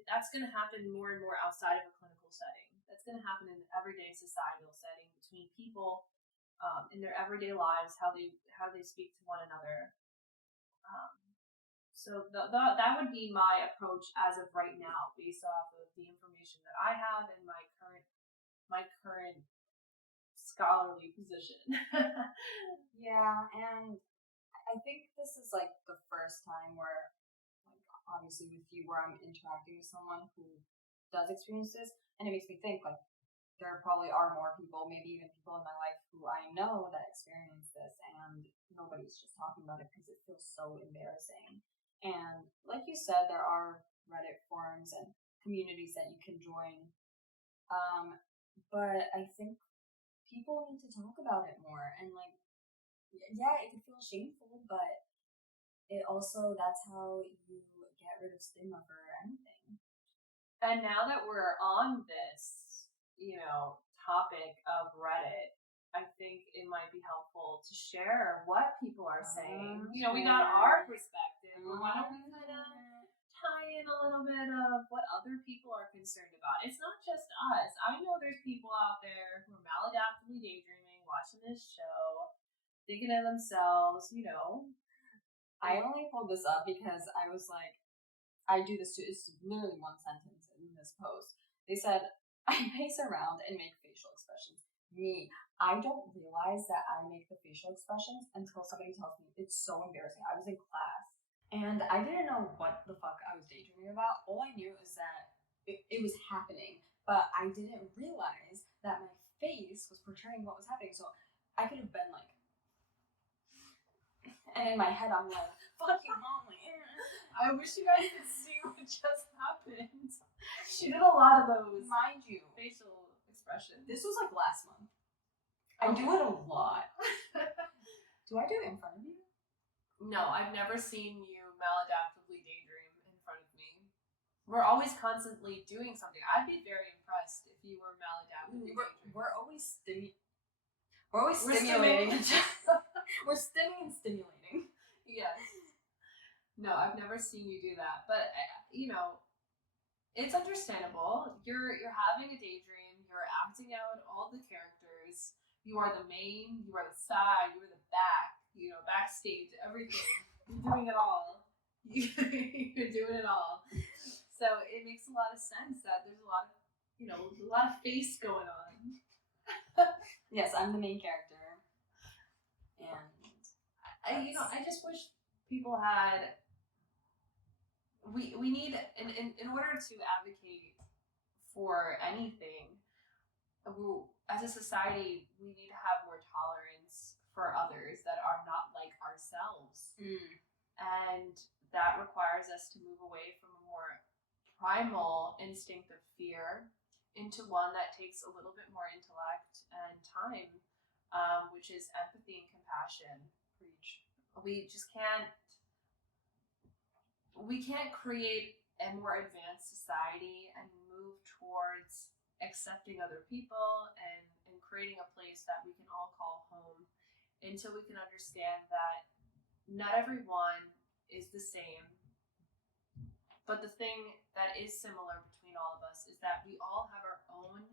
that's going to happen more and more outside of a clinical setting. That's going to happen in an everyday societal setting between people in their everyday lives, how they speak to one another. So that would be my approach as of right now, based off of the information that I have and my current scholarly position. Yeah, and I think this is like the first time where, like, obviously with you, where I'm interacting with someone who does experience this, and it makes me think, like, there probably are more people, maybe even people in my life who I know that experience this, and nobody's just talking about it because it feels so embarrassing. And like you said, there are Reddit forums and communities that you can join. But I think people need to talk about it more, and, like, yeah, it can feel shameful, but it also, that's how you get rid of stigma for anything. And now that we're on this, topic of Reddit, I think it might be helpful to share what people are saying. We got our perspective, but why don't we kind of tie in a little bit of what other people are concerned about? It's not just us. I know there's people out there who are maladaptively daydreaming, watching this show, thinking of themselves, I only pulled this up because I was like, I do this too. It's literally one sentence in this post. They said, I pace around and make facial expressions. Me, I don't realize that I make the facial expressions until somebody tells me. It's so embarrassing. I was in class and I didn't know what the fuck I was daydreaming about. All I knew is that it was happening, but I didn't realize that my face was portraying what was happening. So I could have been like, And in my head, I'm like, fuck you, Molly. I wish you guys could see what just happened. She did a lot of those Mind you, facial expressions. this was like last month. I do it a lot. Do I do it in front of you? No, I've never seen you maladaptively daydream in front of me. We're always constantly doing something. I'd be very impressed if you were maladaptively daydreaming. We're always stimulating. We're stimming and stimulating. Yes. No, I've never seen you do that. But, it's understandable. You're having a daydream. You're acting out all the characters. You are the main. You are the side. You are the back. Backstage, everything. You're doing it all. You're doing it all. So it makes a lot of sense that there's a lot of face going on. Yes, I'm the main character. And I just wish people had. We need in order to advocate for anything, as a society, we need to have more tolerance for others that are not like ourselves, and that requires us to move away from a more primal instinct of fear into one that takes a little bit more intellect and time, which is empathy and compassion. We just can't create a more advanced society and move towards accepting other people and creating a place that we can all call home until we can understand that not everyone is the same. But the thing that is similar between all of us is that we all have our own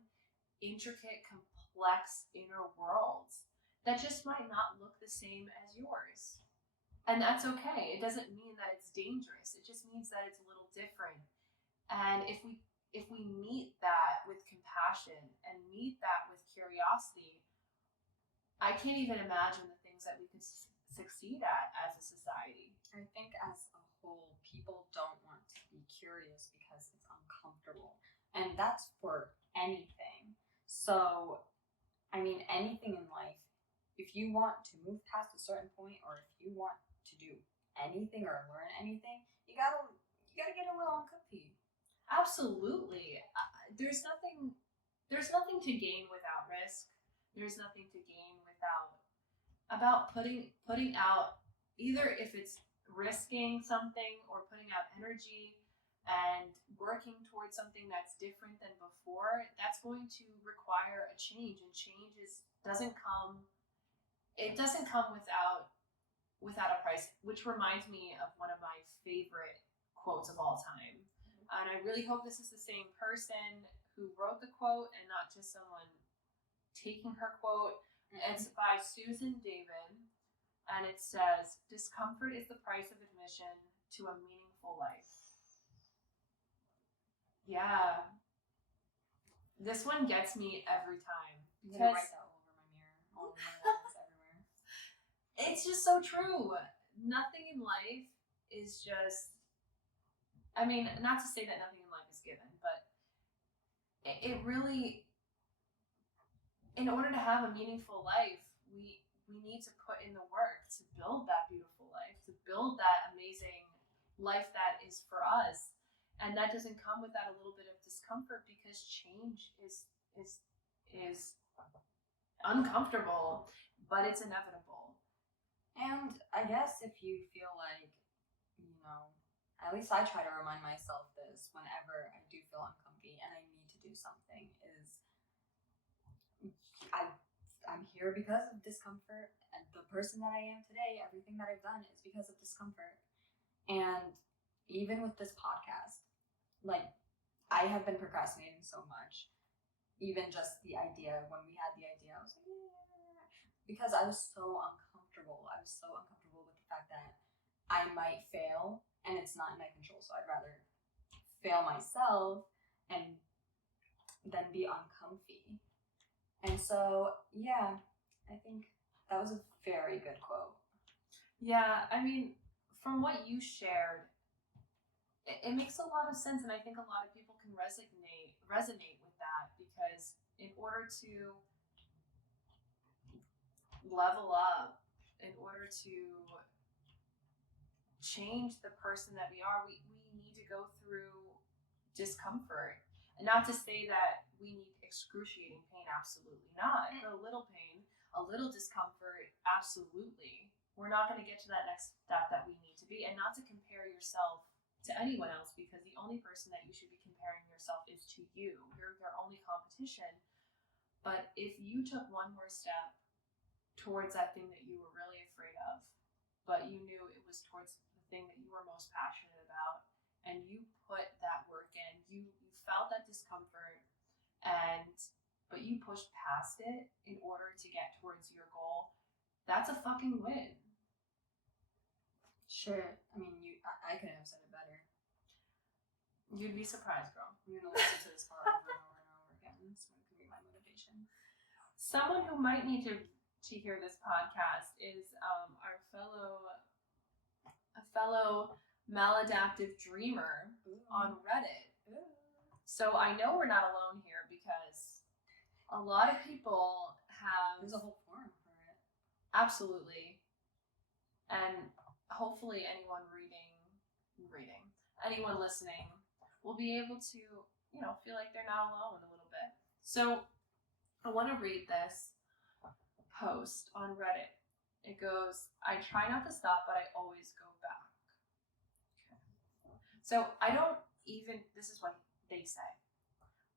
intricate, complex inner worlds that just might not look the same as yours. And that's okay. It doesn't mean that it's dangerous. It just means that it's a little different. And if we meet that with compassion and meet that with curiosity, I can't even imagine the things that we could succeed at as a society. I think as a whole, people don't want to be curious because it's uncomfortable. And that's for anything. So, anything in life, if you want to move past a certain point, or if you want to do anything or learn anything, you gotta get a little uncomfy. Absolutely. There's nothing to gain without risk. There's nothing to gain about putting out, either if it's risking something or putting out energy and working towards something that's different than before. That's going to require a change, and change doesn't come without a price, which reminds me of one of my favorite quotes of all time. And I really hope this is the same person who wrote the quote and not just someone taking her quote. It's by Susan David, and it says, "Discomfort is the price of admission to a meaningful life." Yeah. This one gets me every time. I'm gonna write that all over my mirror. All over my walls, everywhere. It's just so true. Nothing in life is just, not to say that nothing in life is given, but it really, in order to have a meaningful life, we need to put in the work to build that beautiful life, to build that amazing life that is for us. And that doesn't come without a little bit of discomfort, because change is uncomfortable, but it's inevitable. And I guess if you feel like, at least I try to remind myself this whenever I do feel uncomfy and I need to do something, is I'm here because of discomfort, and the person that I am today, everything that I've done is because of discomfort. And even with this podcast, I have been procrastinating so much. Even just the idea, when we had the idea, I was like, yeah, because I was so uncomfortable. I was so uncomfortable with the fact that I might fail and it's not in my control. So I'd rather fail myself and then be uncomfy. And so, yeah, I think that was a very good quote. Yeah, from what you shared, it makes a lot of sense, and I think a lot of people can resonate with that, because in order to level up in order to change the person that we are, we need to go through discomfort. And not to say that we need excruciating pain, absolutely not. But a little pain, a little discomfort, absolutely. We're not going to get to that next step that we need to be. And not to compare yourself to anyone else, because the only person that you should be comparing yourself is to you. You're your only competition. But if you took one more step towards that thing that you were really afraid of, but you knew it was towards the thing that you were most passionate about, and you put that work in, you felt that discomfort, but you pushed past it in order to get towards your goal, that's a fucking win. Sure. I mean, I couldn't have said it better. You'd be surprised, girl. I'm gonna listen to this part over and over and over again. So it could be my motivation. Someone who might need to hear this podcast is our fellow maladaptive dreamer on Reddit. Ooh. So I know we're not alone here, because a lot of people have... There's a whole forum for it. Absolutely. And hopefully anyone anyone listening will be able to, feel like they're not alone a little bit. So I want to read this post on Reddit. It goes, I try not to stop, but I always go back. Okay. So this is what they say.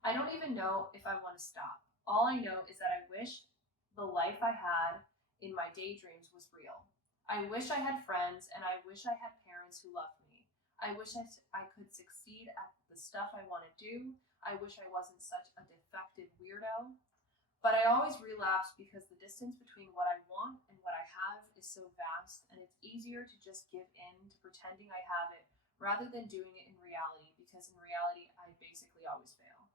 I don't even know if I want to stop. All I know is that I wish the life I had in my daydreams was real. I wish I had friends, and I wish I had parents who loved me. I wish I could succeed at the stuff I want to do. I wish I wasn't such a defective weirdo. But I always relapse because the distance between what I want and what I have is so vast, and it's easier to just give in to pretending I have it rather than doing it in reality, because in reality, I basically always fail.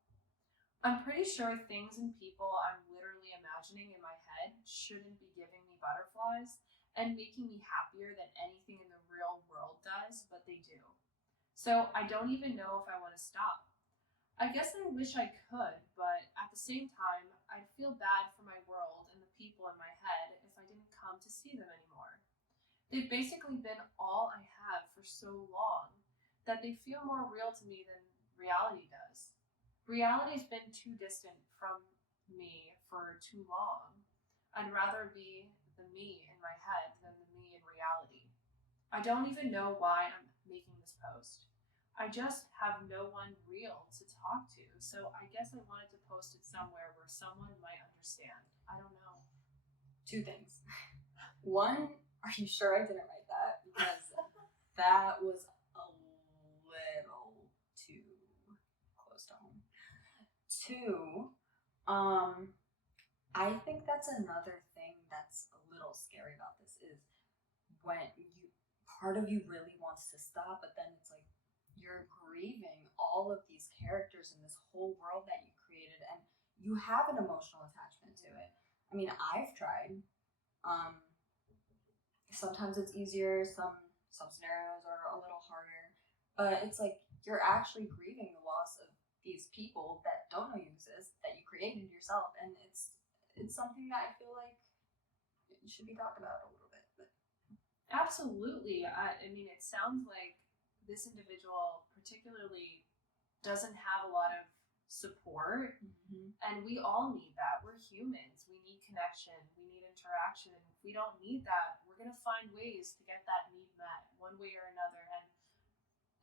I'm pretty sure things and people I'm literally imagining in my head shouldn't be giving me butterflies and making me happier than anything in the real world does, but they do. So I don't even know if I want to stop. I guess I wish I could, but at the same time, I'd feel bad for my world and the people in my head if I didn't come to see them anymore. They've basically been all I have for so long that they feel more real to me than reality does. Reality's been too distant from me for too long. I'd rather be the me in my head than the me in reality. I don't even know why I'm making this post. I just have no one real to talk to, so I guess I wanted to post it somewhere where someone might understand. I don't know. Two things. One, are you sure I didn't write that? Because that was a little too close to home. Two, I think that's another thing that's a little scary about this, is when part of you really wants to stop, but then it's like you're grieving all of these characters in this whole world that you created, and you have an emotional attachment to it. I mean, I've tried. Sometimes it's easier, some scenarios are a little harder, but it's like you're actually grieving the loss of these people that don't know you exist, that you created yourself, and it's something that I feel like it should be talked about a little bit. But absolutely. I mean, it sounds like this individual particularly doesn't have a lot of support, and we all need that. We're humans. We need connection. We need interaction. And if we don't need that, we're going to find ways to get that need met one way or another.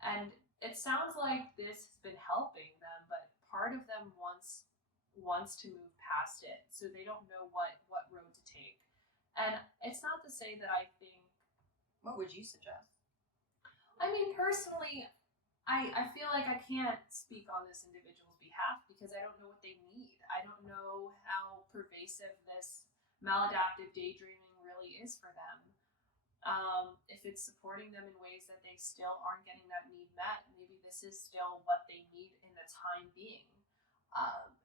And it sounds like this has been helping them, but part of them wants to move past it, so they don't know what road to take. And it's not to say that I think... What would you suggest? I mean, personally, I feel like I can't speak on this individual's behalf because I don't know what they need. I don't know how pervasive this maladaptive daydreaming really is for them. If it's supporting them in ways that they still aren't getting that need met, maybe this is still what they need in the time being.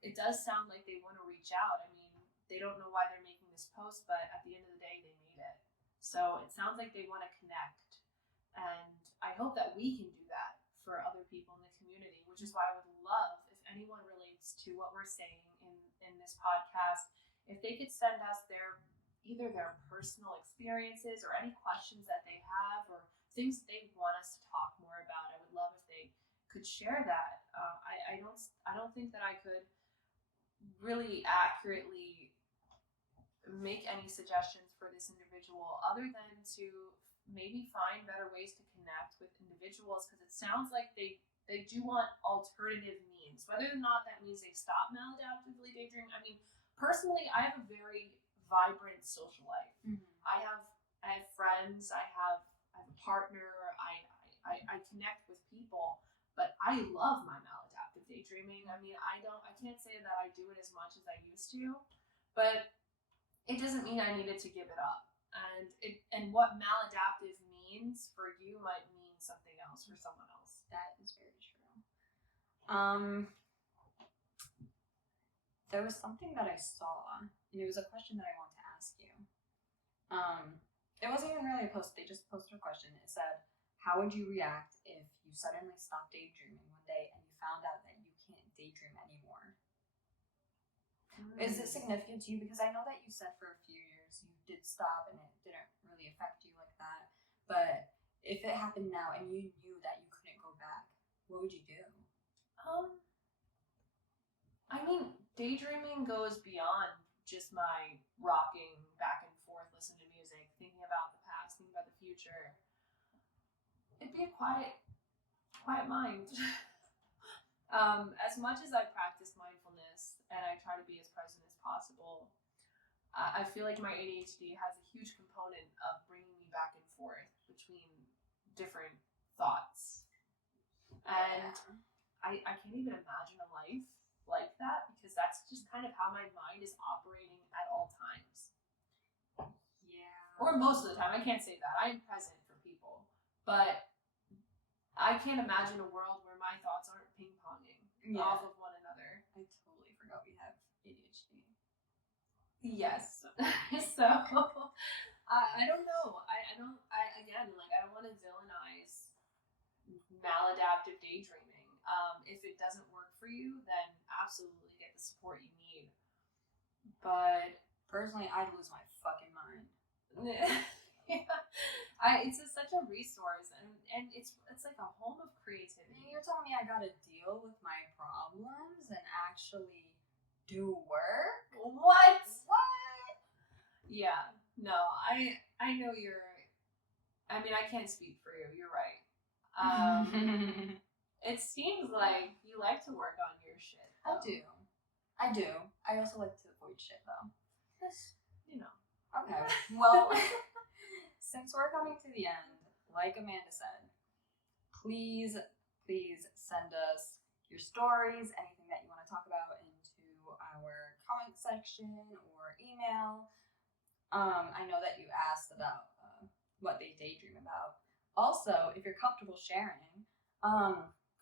It does sound like they want to reach out. I mean, they don't know why they're making this post, but at the end of the day, they need it. So it sounds like they want to connect. And I hope that we can do that for other people in the community, which is why I would love if anyone relates to what we're saying in this podcast, if they could send us their either their personal experiences or any questions that they have or things they want us to talk more about. I would love if they could share that. I don't think that I could really accurately make any suggestions for this individual other than to maybe find better ways to connect with individuals, because it sounds like they do want alternative means, whether or not that means they stop maladaptively daydreaming. I mean, personally, I have a very vibrant social life. Mm-hmm. I have friends, I have a partner, I connect with people, but I love my maladaptive daydreaming. I mean, I can't say that I do it as much as I used to, but it doesn't mean I needed to give it up. And what maladaptive means for you might mean something else for someone else. That is very true. There was something that I saw, and it was a question that I want to ask you. It wasn't even really a post, they just posted a question. It said, how would you react if you suddenly stopped daydreaming one day and you found out that you can't daydream anymore? Is it significant to you? Because I know that you said for a few years you did stop and it didn't really affect you like that. But if it happened now and you knew that you couldn't go back, what would you do? I mean, daydreaming goes beyond just my rocking back and forth, listening to music, thinking about the past, thinking about the future. It'd be a quiet mind. As much as I practice mindfulness and I try to be as present as possible, I feel like my ADHD has a huge component of bringing me back and forth between different thoughts. And I can't even imagine a life like that, because that's just kind of how my mind is operating at all times. Yeah. Or most of the time. I can't say that. I am present for people. But I can't imagine a world where my thoughts aren't ping-ponging off of one another. I totally forgot we have ADHD. Yes. So, I don't know. I don't want to villainize maladaptive daydreaming. If it doesn't work for you, then absolutely get the support you need. But personally, I'd lose my fucking mind. It's such a resource, and it's like a home of creativity. You're telling me I gotta deal with my problems and actually do work? What? Yeah, no, I know I mean, I can't speak for you. You're right. It seems like you like to work on your shit. Though. I do. I also like to avoid shit, though. Just, you know. Okay. Well, since we're coming to the end, like Amanda said, please send us your stories, anything that you want to talk about, into our comment section or email. I know that you asked about what they daydream about. Also, if you're comfortable sharing,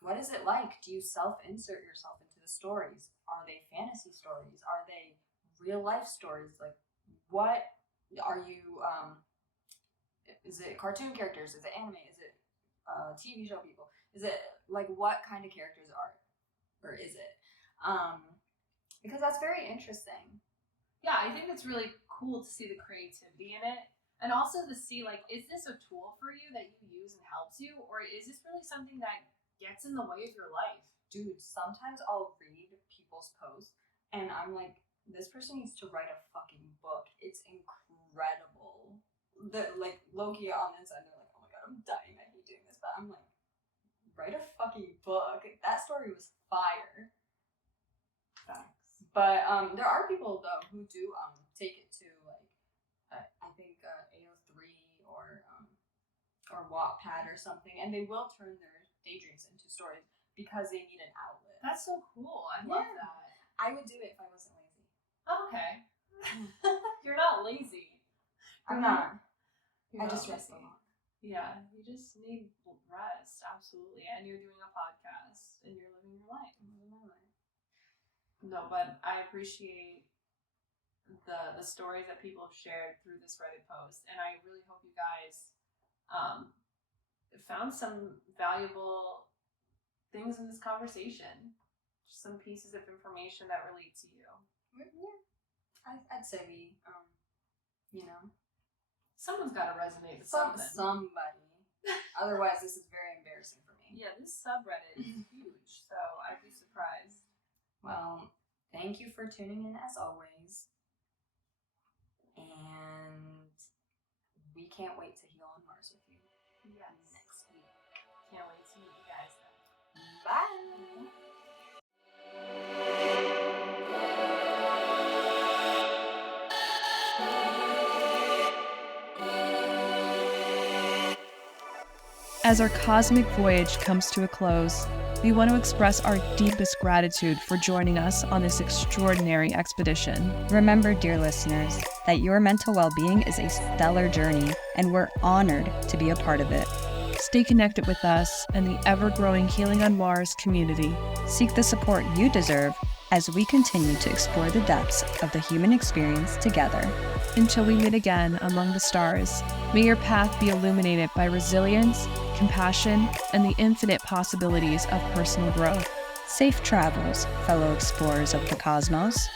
what is it like? Do you self-insert yourself into the stories? Are they fantasy stories? Are they real life stories? Like, what are you, is it cartoon characters? Is it anime? Is it TV show people? Is it, like, what kind of characters or is it? Because that's very interesting. Yeah, I think it's really cool to see the creativity in it. And also to see, like, is this a tool for you that you use and helps you? Or is this really something that gets in the way of your life? Dude, sometimes I'll read people's posts and I'm like, this person needs to write a fucking book. It's incredible. Like, Loki on this end, they're like, oh my god, I'm dying, I hate doing this. But I'm like, write a fucking book. That story was fire. Facts. But there are people, though, who do take it to, like, I think AO3 or Wattpad or something, and they will turn their daydreams into stories because they need an outlet. That's so cool. I love that. I would do it if I wasn't lazy. Okay. You're not lazy. I'm not. You're I just not rest a lazy. lot. Yeah, you just need rest, absolutely. And you're doing a podcast and you're living your life. No, but I appreciate the stories that people have shared through this Reddit post, and I really hope you guys found some valuable things in this conversation, just some pieces of information that relate to you. Yeah, I'd say we You know, Someone's got to resonate with something. somebody. Otherwise, this is very embarrassing for me. Yeah, this subreddit is huge, so I'd be surprised. Well, thank you for tuning in as always. And we can't wait to heal on Mars with you next week. Can't wait to meet you guys then. Bye. As our cosmic voyage comes to a close, we want to express our deepest gratitude for joining us on this extraordinary expedition. Remember, dear listeners, that your mental well-being is a stellar journey, and we're honored to be a part of it. Stay connected with us and the ever-growing Healing on Mars community. Seek the support you deserve as we continue to explore the depths of the human experience together. Until we meet again among the stars, may your path be illuminated by resilience, compassion, and the infinite possibilities of personal growth. Safe travels, fellow explorers of the cosmos.